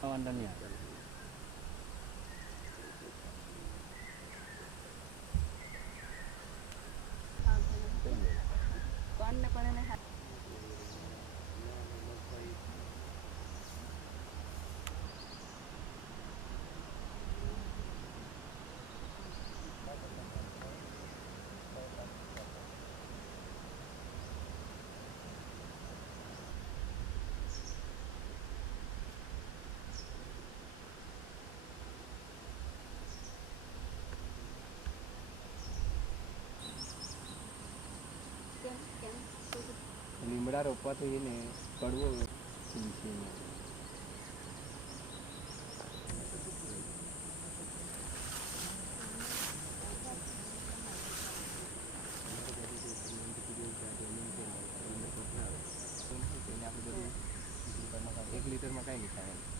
Anda niat. Kau nak kau nak થયું? લીમડા રોપવાથી એને કડવો તુલસીનો એક લીટરમાં કાંઈ નહીં થાય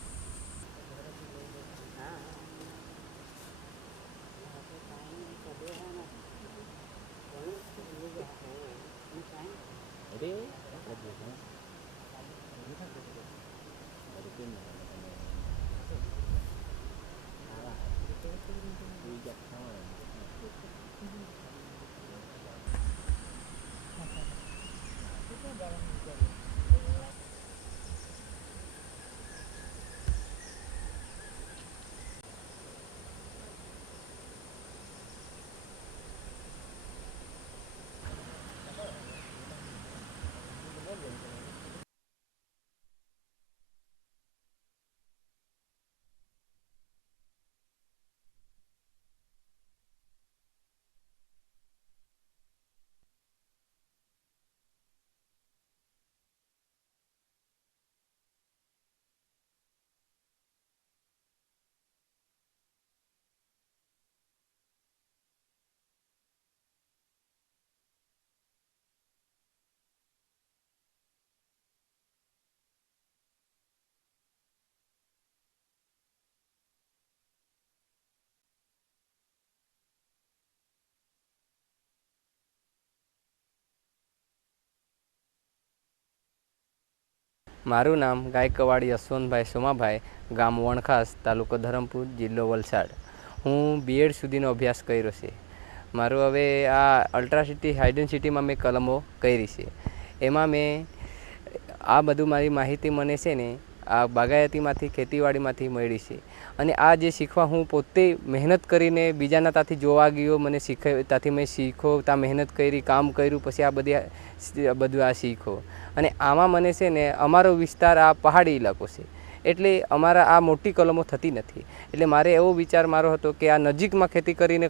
મારું નામ ગાયકવાડ યશવંતભાઈ સોમાભાઈ, ગામ વણખાસ, તાલુકો ધરમપુર, જિલ્લો વલસાડ. હું બીએડ સુધીનો અભ્યાસ કર્યો છે. મારું હવે આ અલ્ટ્રાસિટી હાઇડેન્સિટીમાં મેં કલમો કરી છે. એમાં મેં આ બધું મારી માહિતી મને છે ને, આ બાગાયતીમાંથી, ખેતીવાડીમાંથી મળી છે. અને આ જે શીખવા હું પોતે મહેનત કરીને બીજાના ત્યાંથી જોવા ગયો, મને શીખ ત્યાંથી મેં શીખો ત્યાં મહેનત કરી, કામ કર્યું, પછી આ બધી બધું આ શીખો. અને આમાં મને છે ને અમારો વિસ્તાર આ પહાડી ઇલાકો છે. એટલે અમારા આ મોટી કલમો થતી નથી. એટલે મારે એવો વિચાર મારો હતો કે આ નજીકમાં ખેતી કરીને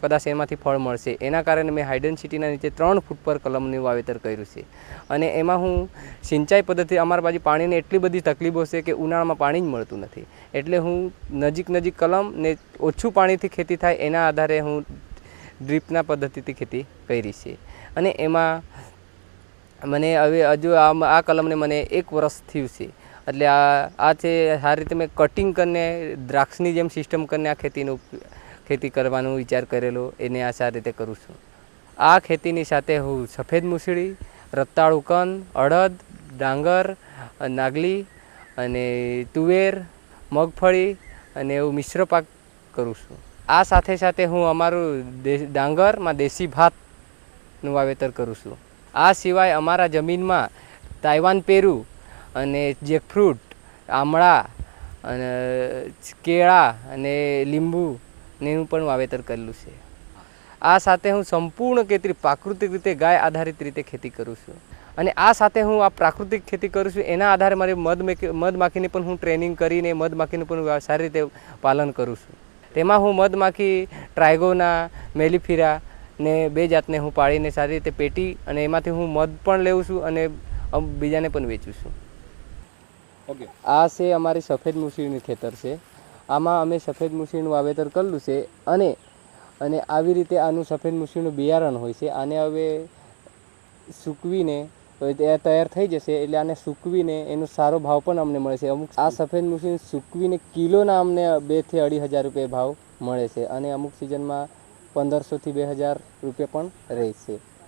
કદાચ એમાંથી ફળ મળશે. એના કારણે મેં હાઇડન સિટીના નીચે ત્રણ ફૂટ પર કલમનું વાવેતર કર્યું છે. અને એમાં હું સિંચાઈ પદ્ધતિ, અમારા બાજુ પાણીની એટલી બધી તકલીફો છે કે ઉનાળામાં પાણી જ મળતું નથી. એટલે હું નજીક નજીક કલમ ને ઓછું પાણીથી ખેતી થાય એના આધારે હું ડ્રીપના પદ્ધતિથી ખેતી કરી છે. અને એમાં મને હવે હજુ આમ આ કલમને મને એક વર્ષ થયું છે. એટલે આ આ છે સારી રીતે મેં કટિંગ કરીને દ્રાક્ષની જેમ સિસ્ટમ કરીને આ ખેતીનું, ખેતી કરવાનો વિચાર કરેલો, એને આ સારી રીતે કરું છું. આ ખેતીની સાથે હું સફેદ મૂસળી, રતાળુ કંદ અડદ, ડાંગર, નાગલી અને તુવેર, મગફળી અને એવું મિશ્ર પાક કરું છું. આ સાથે સાથે હું અમારું ડાંગરમાં દેશી ભાતનું વાવેતર કરું છું. આ સિવાય અમારા જમીનમાં તાઇવાન પેરુ અને જેકફ્રૂટ, આમળા અને કેળા અને લીંબુ ને એનું પણ વાવેતર કરેલું છે. આ સાથે હું સંપૂર્ણ ખેતી પ્રાકૃતિક રીતે ગાય આધારિત રીતે ખેતી કરું છું. અને આ સાથે હું આ પ્રાકૃતિક ખેતી કરું છું એના આધારે મારી મધ મધમાખીની પણ હું ટ્રેનિંગ કરીને મધમાખીનું પણ સારી રીતે પાલન કરું છું. તેમાં હું મધમાખી ટ્રાયગોના, મેલિફિરા ને બે જાતને હું પાળીને સારી રીતે પેટી અને એમાંથી હું મધ પણ લેવું છું અને બીજાને પણ વેચું છું. ઓકે. આ છે અમારી સફેદ મૂછીનું ખેતર છે. આમાં અમે સફેદ મૂછીનું વાવેતર કરેલું છે અને અને આવી રીતે આનું સફેદ મૂછીનું બિયારણ હોય છે આને હવે સૂકવીને તૈયાર થઈ જશે એટલે આને સૂકવીને એનો સારો ભાવ પણ અમને મળે છે. અમુક આ સફેદ મૂછીને સૂકવીને કિલોના અમને બેથી અઢી હજાર રૂપિયા ભાવ મળે છે અને અમુક સિઝનમાં પંદરસોથી બે હજાર રૂપિયા પણ રહે છે